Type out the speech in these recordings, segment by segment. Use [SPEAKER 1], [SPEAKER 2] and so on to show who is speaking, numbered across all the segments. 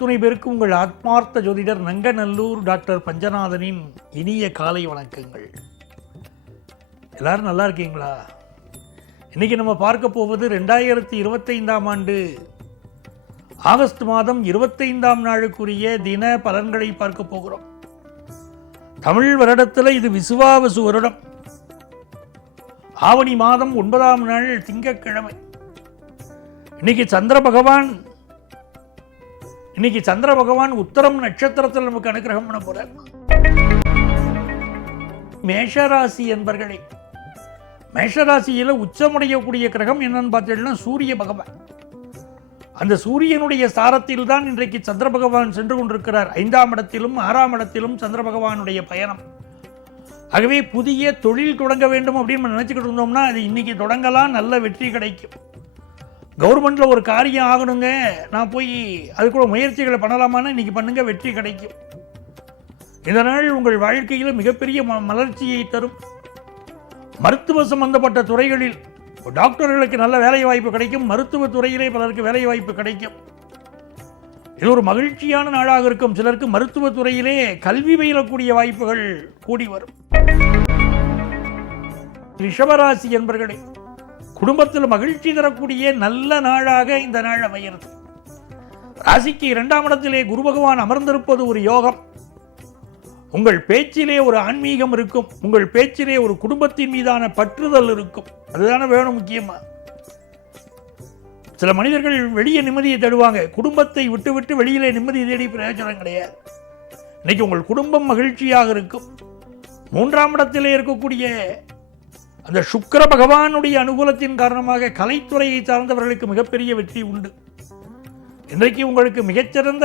[SPEAKER 1] துணை பெருக்கும் உங்கள் ஆத்மார்த்த ஜோதிடர் நங்கநல்லூர் டாக்டர் பஞ்சநாதனின் இனிய காலை வணக்கங்கள். எல்லாரும் நல்லா இருக்கீங்களா? இன்னைக்கு நம்ம பார்க்க போவது ரெண்டாயிரத்தி இருபத்தைந்தாம் ஆண்டு ஆகஸ்ட் மாதம் இருபத்தைந்தாம் நாளுக்குரிய தின பலன்களை பார்க்க போகிறோம். தமிழ் வருடத்தில் இது விசுவாவசு வருடம். ஆவணி மாதம் ஒன்பதாம் நாள் திங்கக்கிழமை இன்னைக்கு சந்திர பகவான் இன்னைக்கு சந்திர பகவான் உத்தரம் நட்சத்திரத்தில் நமக்கு அனுகிரகம் பண்ண போறார். மேஷராசி என்பர்களே மேஷராசியில் உச்சமடையக்கூடிய கிரகம் என்னன்னு பார்த்தீங்கன்னா சூரிய பகவான். அந்த சூரியனுடைய சாரத்தில் தான் இன்றைக்கு சந்திர பகவான் சென்று கொண்டிருக்கிறார். ஐந்தாம் இடத்திலும் ஆறாம் இடத்திலும் சந்திர பகவானுடைய பயணம். ஆகவே புதிய தொழில் தொடங்க வேண்டும் அப்படின்னு நம்ம நினைச்சுக்கிட்டு இருந்தோம்னா அது இன்னைக்கு தொடங்கலாம் நல்ல வெற்றி கிடைக்கும். கவர்மெண்ட்டில் ஒரு காரியம் ஆகணுங்க. நான் போய் அதுக்குள்ள முயற்சிகளை பண்ணலாமான்னு இன்னைக்கு பண்ணுங்க வெற்றி கிடைக்கும். இதனால் உங்கள் வாழ்க்கையில் மிகப்பெரிய ம- மலர்ச்சியை தரும். மருத்துவ சம்பந்தப்பட்ட துறைகளில் டாக்டர்களுக்கு நல்ல வேலை வாய்ப்பு கிடைக்கும். மருத்துவ துறையிலே பலருக்கு வேலை வாய்ப்பு கிடைக்கும். இது ஒரு மகிழ்ச்சியான நாளாக இருக்கும். சிலருக்கு மருத்துவ துறையிலே கல்வி பயிலக்கூடிய வாய்ப்புகள் கூடி வரும். ரிஷபராசி என்பர்களே குடும்பத்தில் மகிழ்ச்சி தரக்கூடிய நல்ல நாளாக இந்த நாள் அமைகிறது. ராசிக்கு இரண்டாம் இடத்திலே குரு பகவான் அமர்ந்திருப்பது ஒரு யோகம். உங்கள் பேச்சிலே ஒரு ஆன்மீகம் இருக்கும். உங்கள் பேச்சிலே ஒரு குடும்பத்தின் மீதான பற்றுதல் இருக்கும். அதுதானே வேணும் முக்கியமாக சில மனிதர்கள் வெளியே நிம்மதியை தேடுவாங்க. குடும்பத்தை விட்டு விட்டு வெளியிலே நிம்மதி தேடி பிரயோஜனம் கிடையாது. இன்னைக்கு உங்கள் குடும்பம் மகிழ்ச்சியாக இருக்கும். மூன்றாம் இடத்திலே இருக்கக்கூடிய அந்த சுக்கர பகவானுடைய அனுகூலத்தின் காரணமாக கலைத்துறையை சார்ந்தவர்களுக்கு மிகப்பெரிய வெற்றி உண்டு. இன்றைக்கு உங்களுக்கு மிகச்சிறந்த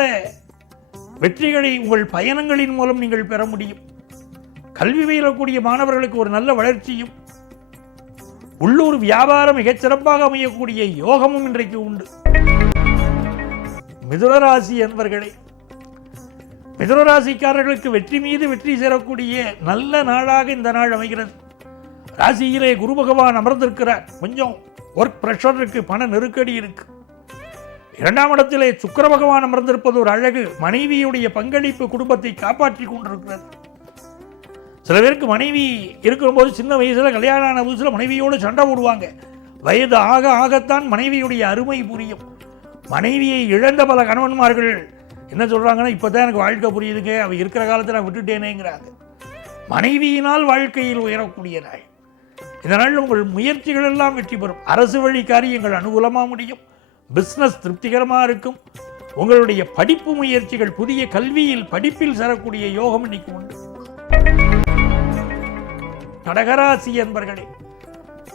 [SPEAKER 1] வெற்றிகளை உங்கள் பயணங்களின் மூலம் நீங்கள் பெற முடியும். கல்வி பயிலக்கூடிய மாணவர்களுக்கு ஒரு நல்ல வளர்ச்சியும் உள்ளூர் வியாபாரம் மிகச்சிறப்பாக அமையக்கூடிய யோகமும் இன்றைக்கு உண்டு. மிதுனராசி என்பர்களே மிதுனராசிக்காரர்களுக்கு வெற்றி மீது வெற்றி சேரக்கூடிய நல்ல நாளாக இந்த நாள் அமைகிறது. ராசியிலே குரு பகவான் அமர்ந்திருக்கிறார் கொஞ்சம் ஒர்க் ப்ரெஷர் இருக்கு பண நெருக்கடி இருக்கு. இரண்டாம் இடத்திலே சுக்கர பகவான் அமர்ந்திருப்பது ஒரு அழகு. மனைவியுடைய பங்களிப்பு குடும்பத்தை காப்பாற்றி கொண்டிருக்கிறது. சில பேருக்கு மனைவி இருக்கும்போது சின்ன வயசில் கல்யாணம் ஆன புதுசில் மனைவியோடு சண்டை போடுவாங்க. வயது ஆக ஆகத்தான் மனைவியுடைய அருமை புரியும். மனைவியை இழந்த பல கணவன்மார்கள் என்ன சொல்கிறாங்கன்னா இப்போ தான் எனக்கு வாழ்க்கை புரியுதுங்க அவள் இருக்கிற காலத்தில் நான் விட்டுட்டேனேங்கிறாங்க. மனைவியினால் வாழ்க்கையில் உயரக்கூடிய நாள் இதனால் உங்கள் முயற்சிகள் எல்லாம் வெற்றி பெறும். அரசு வழி காரியங்கள் அனுகூலமாக முடியும். பிஸ்னஸ் திருப்திகரமாக இருக்கும். உங்களுடைய படிப்பு முயற்சிகள் புதிய கல்வியில் படிப்பில் சேரக்கூடிய யோகம் இன்னைக்கு உண்டு. கடகராசி என்பர்களே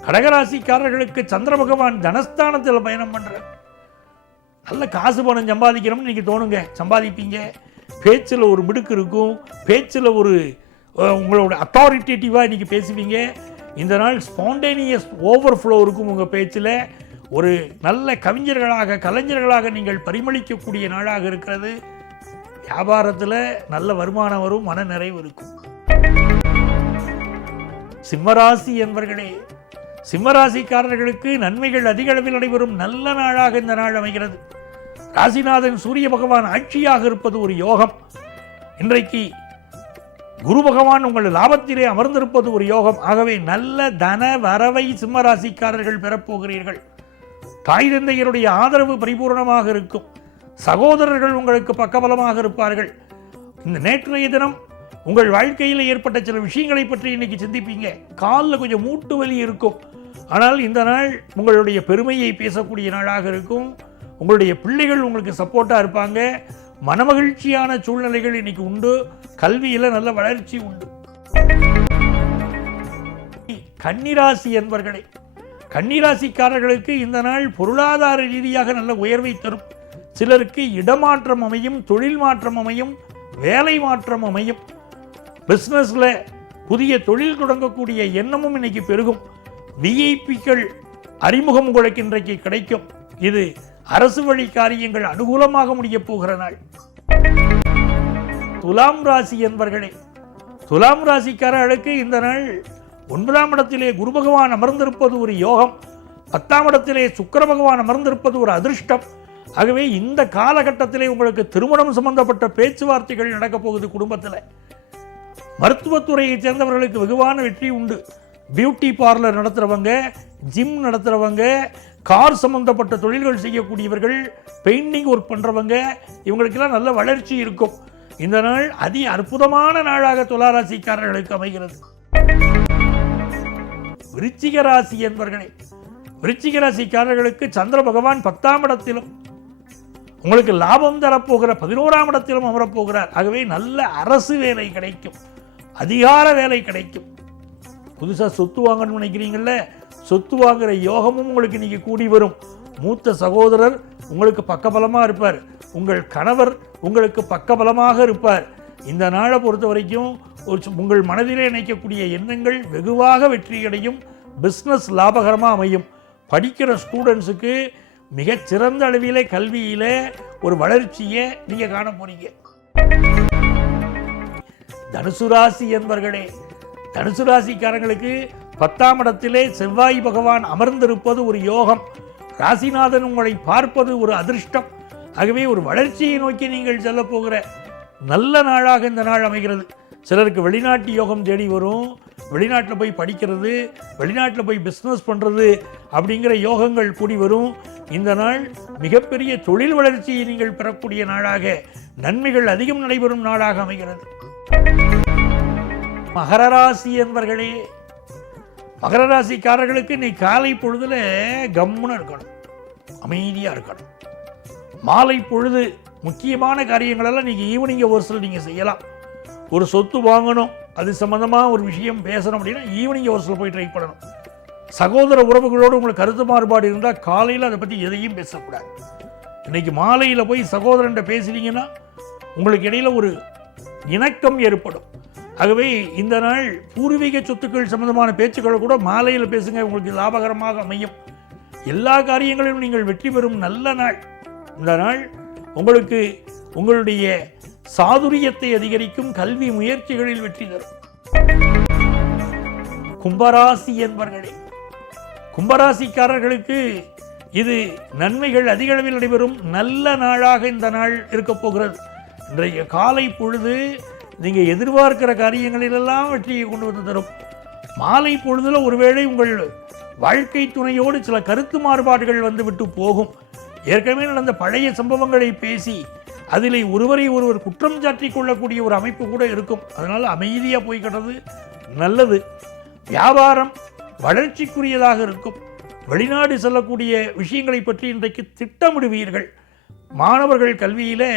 [SPEAKER 1] கடகராசிக்காரர்களுக்கு சந்திர பகவான் தனஸ்தானத்தில் பயணம் பண்ணுற நல்ல காசு பணம் சம்பாதிக்கிறோம்னு இன்னைக்கு தோணுங்க. சம்பாதிப்பீங்க. பேச்சில் ஒரு மிடுக்கு இருக்கும். பேச்சில் ஒரு உங்களோட அத்தாரிட்டேட்டிவாக இன்றைக்கி பேசுவீங்க. இந்த நாள் ஸ்பான்டேனியஸ் ஓவர்ஃப்ளோ இருக்கும் உங்கள் பேச்சில். ஒரு நல்ல கவிஞர்களாக கலைஞர்களாக நீங்கள் பரிமளிக்கக்கூடிய நாளாக இருக்கிறது. வியாபாரத்தில் நல்ல வருமானம் வரும் மன நிறைவு இருக்கும். சிம்மராசி என்பர்களே சிம்மராசிக்காரர்களுக்கு நன்மைகள் அதிக அளவில் நடைபெறும் நல்ல நாளாக இந்த நாள் அமைகிறது. ராசிநாதன் சூரிய பகவான் ஆட்சியாக இருப்பது ஒரு யோகம். இன்றைக்கு குரு பகவான் உங்கள் லாபத்திலே அமர்ந்திருப்பது ஒரு யோகம். ஆகவே நல்ல தன வரவை சிம்மராசிக்காரர்கள் பெறப்போகிறீர்கள். தாய் தந்தையருடைய ஆதரவு பரிபூர்ணமாக இருக்கும். சகோதரர்கள் உங்களுக்கு பக்கபலமாக இருப்பார்கள். இந்த நேற்றைய தினம் உங்கள் வாழ்க்கையில் ஏற்பட்ட சில விஷயங்களை பற்றி இன்னைக்கு சிந்திப்பீங்க. காலில் கொஞ்சம் மூட்டு வலி இருக்கும். ஆனால் இந்த நாள் உங்களுடைய பெருமையை பேசக்கூடிய நாளாக இருக்கும். உங்களுடைய பிள்ளைகள் உங்களுக்கு சப்போர்ட்டாக இருப்பாங்க. மனமகிழ்ச்சியான சூழ்நிலைகள் இன்னைக்கு உண்டு. கல்வியில் நல்ல வளர்ச்சி உண்டு. கன்னிராசி என்பர்களே கன்னிராசிக்காரர்களுக்கு இந்த நாள் பொருளாதார ரீதியாக நல்ல உயர்வை தரும். சிலருக்கு இடமாற்றம் அமையும் தொழில் மாற்றம் அமையும் வேலை மாற்றம் அமையும். பிஸ்னஸில் புதிய தொழில் தொடங்கக்கூடிய எண்ணமும் இன்னைக்கு பெருகும். விஐபிக்கள் அறிமுகம் உங்களுக்கு இன்றைக்கு கிடைக்கும். இது அரசு வழி காரியங்கள் அனுகூலமாக முடியப் போகிற நாள். துலாம் ராசி என்பர்களே துலாம் ராசிக்காரர்களுக்கு இந்த நாள் ஒன்பதாம் இடத்திலே குரு பகவான் அமர்ந்திருப்பது ஒரு யோகம் பத்தாம் இடத்திலே சுக்கர பகவான் அமர்ந்திருப்பது ஒரு அதிர்ஷ்டம். ஆகவே இந்த காலகட்டத்திலே உங்களுக்கு திருமணம் சம்பந்தப்பட்ட பேச்சுவார்த்தைகள் நடக்கப் போகுது குடும்பத்தில். மருத்துவத்துறையைச் சேர்ந்தவர்களுக்கு வெகுவான வெற்றி உண்டு. பியூட்டி பார்லர் நடத்துகிறவங்க ஜிம் நடத்துகிறவங்க கார் சம்மந்தப்பட்ட தொழில்கள் செய்யக்கூடியவர்கள் பெயிண்டிங் ஒர்க் பண்ணுறவங்க இவங்களுக்கெல்லாம் நல்ல வளர்ச்சி இருக்கும். இந்த நாள் அதி அற்புதமான நாளாக துளாராசிக்காரர்களுக்கு அமைகிறது. விருச்சிக ராசி என்பவர்களே விருச்சிக ராசிக்காரர்களுக்கு சந்திர பகவான் பத்தாம் இடத்திலும் உங்களுக்கு லாபம் தரப்போகிற பதினோராம் இடத்திலும் அமரப்போகிறார். ஆகவே நல்ல அரசு வேலை கிடைக்கும். அதிகார வேலை கிடைக்கும். புதுசாக சொத்து வாங்கணும்னு நினைக்கிறீங்களே சொத்து வாங்குகிற யோகமும் உங்களுக்கு இன்றைக்கி கூடி வரும். மூத்த சகோதரர் உங்களுக்கு பக்கபலமாக இருப்பார். உங்கள் கணவர் உங்களுக்கு பக்கபலமாக இருப்பார். இந்த நாளை பொறுத்த வரைக்கும் ஒரு உங்கள் மனதிலே நினைக்கக்கூடிய எண்ணங்கள் வெகுவாக வெற்றியடையும். பிஸ்னஸ் லாபகரமாக அமையும். படிக்கிற ஸ்டூடெண்ட்ஸுக்கு மிகச்சிறந்த அளவிலே கல்வியிலே ஒரு வளர்ச்சியை நீங்கள் காண போறீங்க. தனுசு ராசி என்பர்களே தனுசு ராசிக்காரங்களுக்கு பத்தாம் இடத்திலே செவ்வாய் பகவான் அமர்ந்திருப்பது ஒரு யோகம். ராசிநாதன் உங்களை பார்ப்பது ஒரு அதிர்ஷ்டம். ஆகவே ஒரு வளர்ச்சியை நோக்கி நீங்கள் செல்ல போகிற நல்ல நாளாக இந்த நாள் அமைகிறது. சிலருக்கு வெளிநாட்டு யோகம் தேடி வரும். வெளிநாட்டில் போய் படிக்கிறது வெளிநாட்டில் போய் பிஸ்னஸ் பண்ணுறது அப்படிங்கிற யோகங்கள் கூடி வரும். இந்த நாள் மிகப்பெரிய தொழில் வளர்ச்சியை நீங்கள் பெறக்கூடிய நாளாக நன்மைகள் அதிகம் நடைபெறும் நாளாக அமைகிறது. மகர ராசி என்பர்களே மகர ராசிக்காரர்களுக்கு நீ காலை பொழுதுல கம்முன்னு இருக்கணும். அமைதியாக இருக்கணும். மாலை பொழுது முக்கியமான காரியங்களெல்லாம் நீங்கள் ஈவினிங் ஹவர்ஸில் நீங்கள் செய்யலாம். ஒரு சொத்து வாங்கணும். அது சம்மந்தமாக ஒரு விஷயம் பேசணும் அப்படின்னா ஈவினிங் ஹவர்ஸில் போய் ட்ரை பண்ணணும். சகோதர உறவுகளோடு உங்களுக்கு கருத்து மாறுபாடு இருந்தால் காலையில் அதை பற்றி எதையும் பேசக்கூடாது. இன்னைக்கு மாலையில் போய் சகோதரன்ட்ட பேசுனீங்கன்னா உங்களுக்கு இடையில் ஒரு இணக்கம் ஏற்படும். ஆகவே இந்த நாள் பூர்வீக சொத்துக்கள் சம்பந்தமான பேச்சுக்களை கூட மாலையில் பேசுங்க உங்களுக்கு லாபகரமாக அமையும். எல்லா காரியங்களிலும் நீங்கள் வெற்றி பெறும் நல்ல நாள். இந்த நாள் உங்களுக்கு உங்களுடைய சாதுரியத்தை அதிகரிக்கும் கல்வி முயற்சிகளில் வெற்றி தரும். கும்பராசி என்பர்களே கும்பராசிக்காரர்களுக்கு இது நன்மைகள் அதிக அளவில் நடைபெறும். நல்ல நாளாக இந்த நாள் இருக்கப் போகிறது. இன்றைய காலை பொழுது நீங்கள் எதிர்பார்க்கிற காரியங்களிலெல்லாம் வெற்றியை கொண்டு வந்து தரும். மாலை பொழுதில் ஒருவேளை உங்கள் வாழ்க்கை துணையோடு சில கருத்து மாறுபாடுகள் வந்துவிட்டு போகும். ஏற்கனவே நடந்த பழைய சம்பவங்களை பேசி அதில் ஒருவரை ஒருவர் குற்றம் சாட்டி கொள்ளக்கூடிய ஒரு அமைப்பு கூட இருக்கும். அதனால் அமைதியாக போய்கிட்டது நல்லது. வியாபாரம் வளர்ச்சிக்குரியதாக இருக்கும். வெளிநாடு செல்லக்கூடிய விஷயங்களை பற்றி இன்றைக்கு திட்டமிடுவீர்கள். மாணவர்கள் கல்வியிலே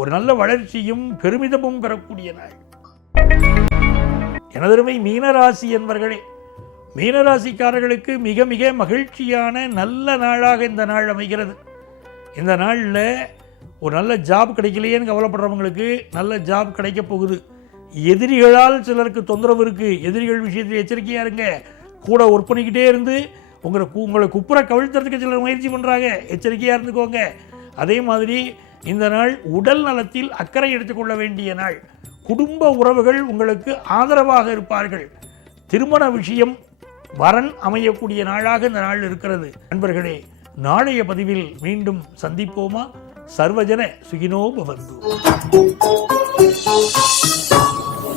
[SPEAKER 1] ஒரு நல்ல வளர்ச்சியும் பெருமிதமும் பெறக்கூடிய நாள். எனதருமை மீனராசி என்பர்களே மீனராசிக்காரர்களுக்கு மிக மிக மகிழ்ச்சியான நல்ல நாளாக இந்த நாள் அமைகிறது. இந்த நாளில் ஒரு நல்ல ஜாப் கிடைக்கலையேன்னு கவலைப்படுறவங்களுக்கு நல்ல ஜாப் கிடைக்க போகுது. எதிரிகளால் சிலருக்கு தொந்தரவு இருக்குது எதிரிகள் விஷயத்தில் எச்சரிக்கையாக இருங்க. கூட ஒர்க் பண்ணிக்கிட்டே இருந்து உங்களை உங்களை குப்புற கவிழ்த்துறதுக்கு சிலர் முயற்சி பண்ணுறாங்க எச்சரிக்கையாக இருந்துக்கோங்க. அதே மாதிரி இந்த நாள் உடல் நலத்தில் அக்கறை எடுத்துக்கொள்ள வேண்டிய நாள். குடும்ப உறவுகள் உங்களுக்கு ஆதரவாக இருப்பார்கள். திருமண விஷயம் வரன் அமையக்கூடிய நாளாக இந்த நாள் இருக்கிறது. நண்பர்களே நாளைய பதிவில் மீண்டும் சந்திப்போமா? சர்வஜன சுகினோ பவந்து.